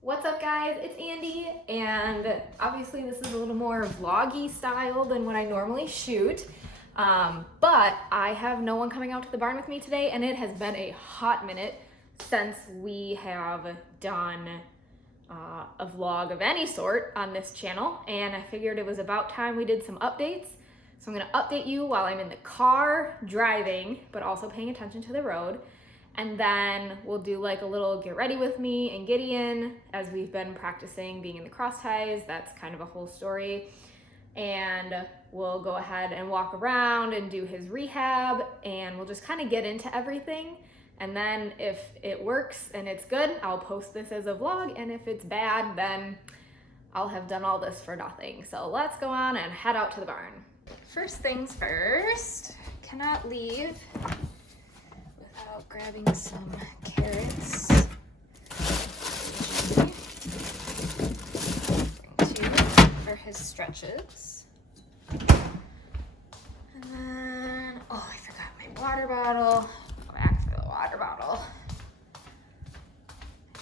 What's up guys, it's Andy, and obviously this is a little more vloggy style than what I normally shoot, but I have no one coming out to the barn with me today, and it has been a hot minute since we have done a vlog of any sort on this channel, and I figured it was about time we did some updates. So I'm gonna update you while I'm in the car driving, but also paying attention to the road. And then we'll do like a little get ready with me and Gideon, as we've been practicing being in the cross ties. That's kind of a whole story. And we'll go ahead and walk around and do his rehab, and we'll just kind of get into everything. And then if it works and it's good, I'll post this as a vlog. And if it's bad, then I'll have done all this for nothing. So let's go on and head out to the barn. First things first, cannot leave without grabbing some carrots. Bring two for his stretches. And then, oh, I forgot my water bottle. Go back for the water bottle.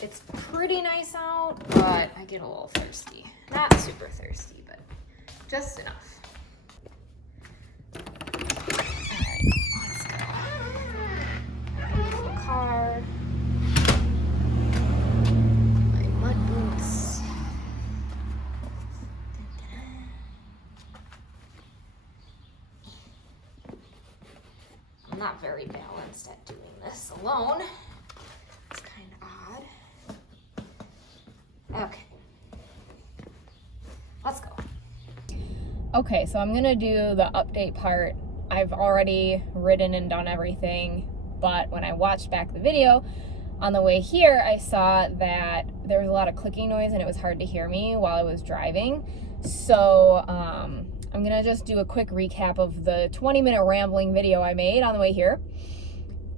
It's pretty nice out, but I get a little thirsty. Not super thirsty, but just enough. Car, my mud boots. I'm not very balanced at doing this alone. It's kind of odd. Okay, let's go. Okay, so I'm gonna do the update part. I've already ridden and done everything, but when I watched back the video on the way here, I saw that there was a lot of clicking noise and it was hard to hear me while I was driving. So I'm gonna just do a quick recap of the 20-minute rambling video I made on the way here.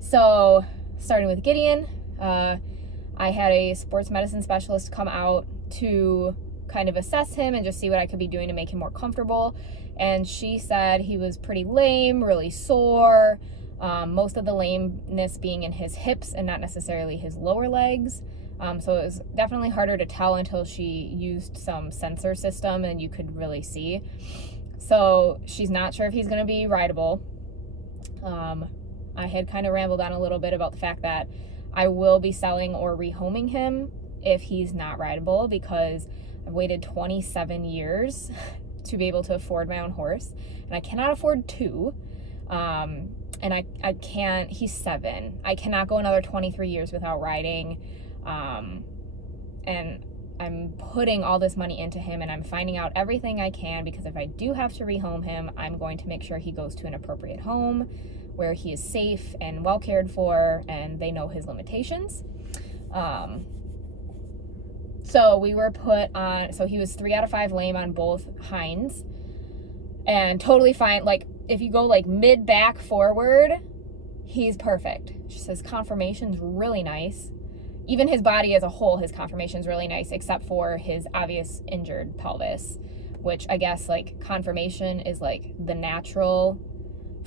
So starting with Gideon, I had a sports medicine specialist come out to kind of assess him and just see what I could be doing to make him more comfortable. And she said he was pretty lame, really sore. Most of the lameness being in his hips and not necessarily his lower legs. So it was definitely harder to tell until she used some sensor system and you could really see. So she's not sure if he's going to be rideable. I had kind of rambled on a little bit about the fact that I will be selling or rehoming him if he's not rideable, because I've waited 27 years to be able to afford my own horse, and I cannot afford two. And I can't, he's 7. I cannot go another 23 years without riding. And I'm putting all this money into him, and I'm finding out everything I can, because if I do have to rehome him, I'm going to make sure he goes to an appropriate home where he is safe and well cared for, and they know his limitations. So we were put on, so he was 3 out of 5 lame on both hinds, and totally fine. Like, if you go like mid back forward, he's perfect. She says conformation's really nice. Even his body as a whole, his conformation's really nice, except for his obvious injured pelvis, which I guess like conformation is like the natural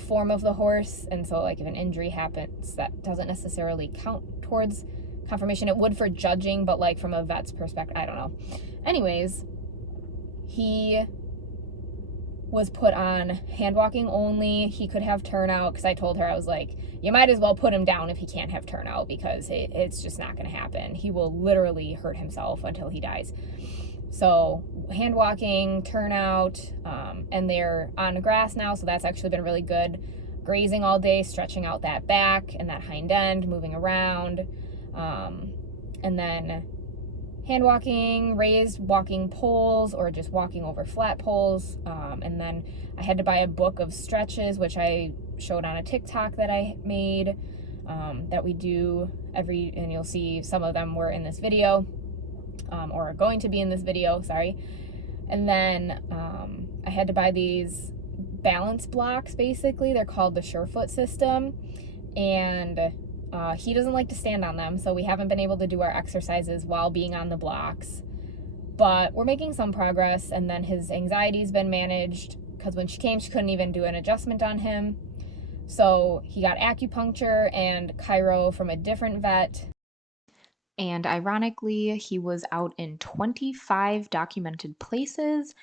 form of the horse. And so like if an injury happens, that doesn't necessarily count towards conformation. It would for judging, but like from a vet's perspective, I don't know. Anyways, he was put on hand walking only. He could have turnout, because I told her, I was like, you might as well put him down if he can't have turnout, because it's just not going to happen. He will literally hurt himself until he dies. So hand walking, turnout, and they're on the grass now, so that's actually been really good. Grazing all day, stretching out that back and that hind end, moving around, and then hand walking, raised walking poles, or just walking over flat poles. And then I had to buy a book of stretches, which I showed on a TikTok that I made, that we do and you'll see some of them were in this video, or are going to be in this video, sorry. And then I had to buy these balance blocks, basically. They're called the Surefoot system, and he doesn't like to stand on them, so we haven't been able to do our exercises while being on the blocks, but we're making some progress. And then his anxiety's been managed, because when she came, she couldn't even do an adjustment on him. So he got acupuncture and chiro from a different vet. And ironically, he was out in 25 documented places,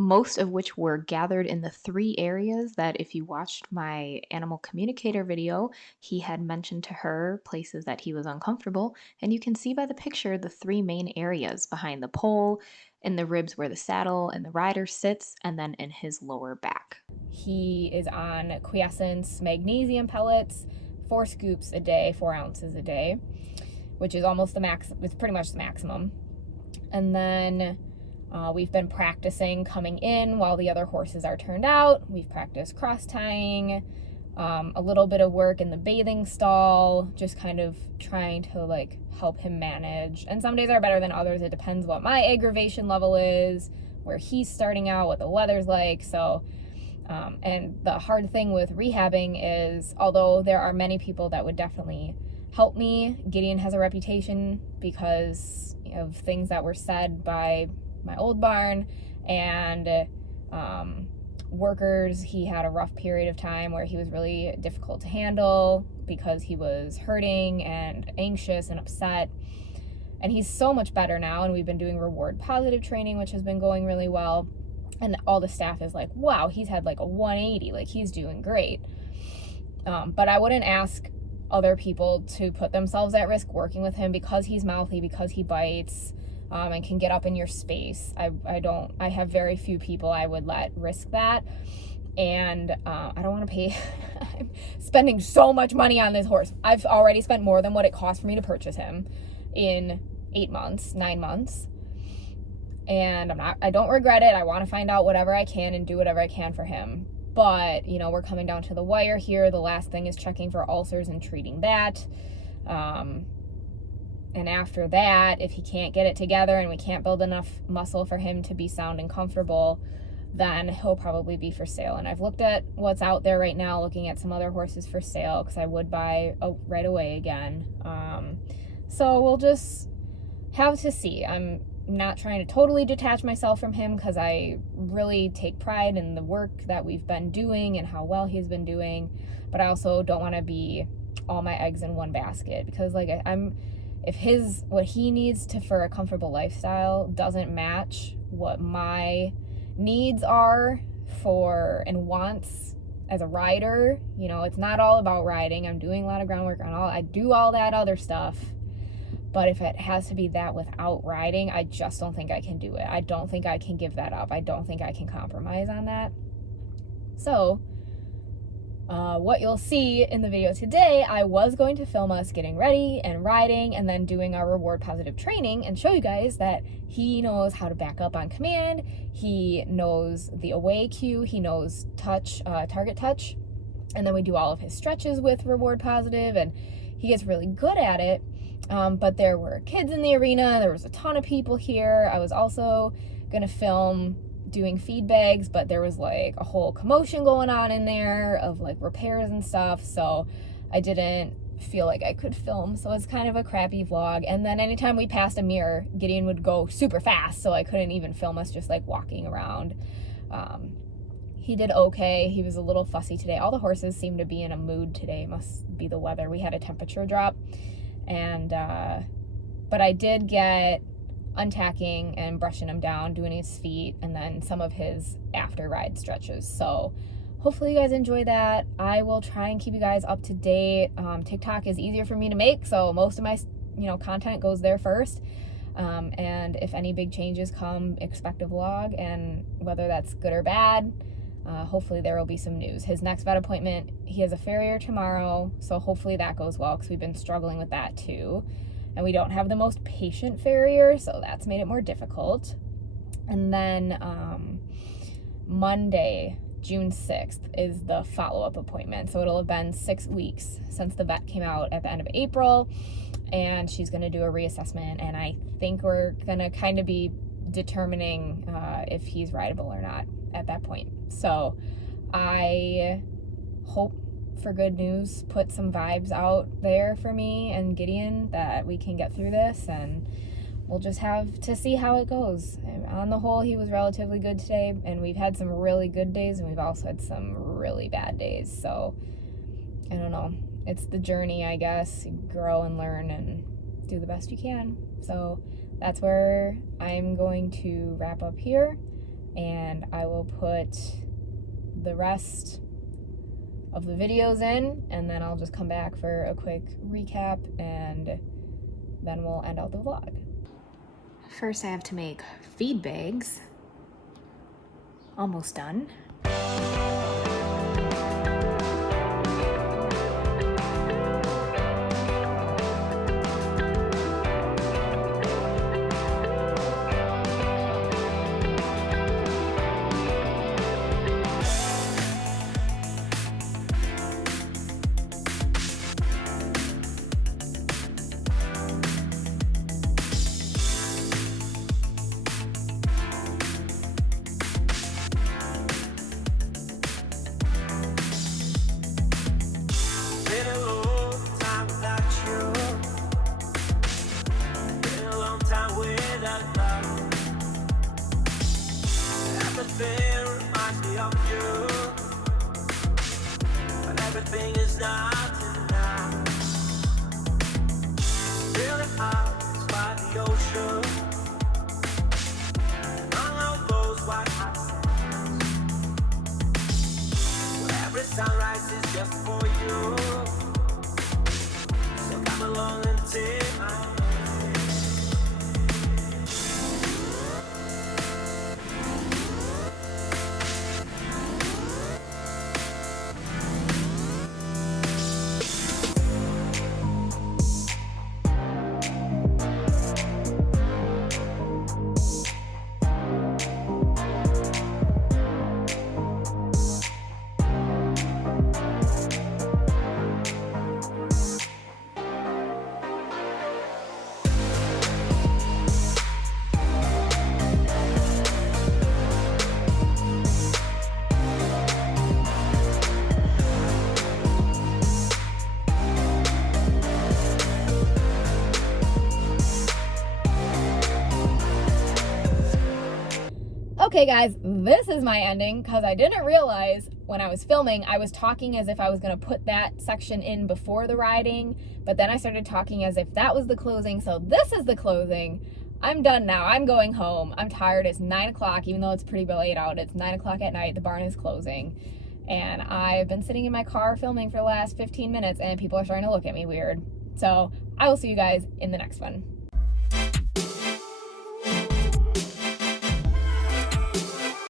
most of which were gathered in the three areas that, if you watched my animal communicator video, he had mentioned to her places that he was uncomfortable. And you can see by the picture the three main areas: behind the pole, in the ribs where the saddle and the rider sits, and then in his lower back. He is on quiescence magnesium pellets, 4 scoops a day, 4 ounces a day, which is almost the max. It's pretty much the maximum. And then we've been practicing coming in while the other horses are turned out. We've practiced cross tying, a little bit of work in the bathing stall, just kind of trying to like help him manage. And some days are better than others. It depends what my aggravation level is, where he's starting out, what the weather's like. So, and the hard thing with rehabbing is, although there are many people that would definitely help me, Gideon has a reputation because of things that were said by my old barn and workers. He had a rough period of time where he was really difficult to handle because he was hurting and anxious and upset. And he's so much better now, and we've been doing reward positive training, which has been going really well. And all the staff is like, wow, he's had like a 180, like he's doing great. But I wouldn't ask other people to put themselves at risk working with him because he's mouthy, because he bites, and can get up in your space. I have very few people I would let risk that. And I don't want to pay. I'm spending so much money on this horse. I've already spent more than what it cost for me to purchase him in 8 months, 9 months. And I don't regret it. I want to find out whatever I can and do whatever I can for him. But, you know, we're coming down to the wire here. The last thing is checking for ulcers and treating that. And after that, if he can't get it together and we can't build enough muscle for him to be sound and comfortable, then he'll probably be for sale. And I've looked at what's out there right now, looking at some other horses for sale, because I would buy right away again. So we'll just have to see. I'm not trying to totally detach myself from him because I really take pride in the work that we've been doing and how well he's been doing. But I also don't want to be all my eggs in one basket, because like if what he needs for a comfortable lifestyle doesn't match what my needs are for and wants as a rider, you know, it's not all about riding. I'm doing a lot of groundwork on I do all that other stuff. But if it has to be that without riding, I just don't think I can do it. I don't think I can give that up. I don't think I can compromise on that. So, what you'll see in the video today, I was going to film us getting ready and riding and then doing our reward positive training and show you guys that he knows how to back up on command. He knows the away cue. He knows touch, target touch. And then we do all of his stretches with reward positive, and he gets really good at it. But there were kids in the arena. There was a ton of people here. I was also going to film doing feed bags, but there was like a whole commotion going on in there of like repairs and stuff. So I didn't feel like I could film. So it's kind of a crappy vlog. And then anytime we passed a mirror, Gideon would go super fast. So I couldn't even film us just like walking around. He did okay. He was a little fussy today. All the horses seemed to be in a mood today. Must be the weather. We had a temperature drop. And, but I did get untacking and brushing him down, doing his feet, and then some of his after ride stretches. So hopefully you guys enjoy that. I will try and keep you guys up to date. TikTok is easier for me to make, so most of my, content goes there first. And if any big changes come, expect a vlog, and whether that's good or bad, hopefully there will be some news. His next vet appointment, he has a farrier tomorrow, so hopefully that goes well, because we've been struggling with that too. And we don't have the most patient farrier, so that's made it more difficult. And then Monday, June 6th, is the follow-up appointment. So it'll have been 6 weeks since the vet came out at the end of April, and she's going to do a reassessment, and I think we're going to kind of be determining if he's rideable or not at that point. So I hope for good news, put some vibes out there for me and Gideon that we can get through this, and we'll just have to see how it goes. And on the whole, he was relatively good today, and we've had some really good days, and we've also had some really bad days. So I don't know. It's the journey, I guess. You grow and learn, and do the best you can. So that's where I'm going to wrap up here, and I will put the rest of the videos in, and then I'll just come back for a quick recap, and then we'll end out the vlog. First, I have to make feed bags. Almost done. Everything is not enough. Feeling out by the ocean, among all those white hot sands, where every sunrise is just for you. So come along and take my hand. Okay guys, this is my ending because I didn't realize when I was filming I was talking as if I was going to put that section in before the riding, but then I started talking as if that was the closing, so this is the closing. I'm done now. I'm going home. I'm tired. It's 9 o'clock, even though it's pretty late out. It's 9 o'clock at night. The barn is closing. And I've been sitting in my car filming for the last 15 minutes and people are starting to look at me weird. So I will see you guys in the next one.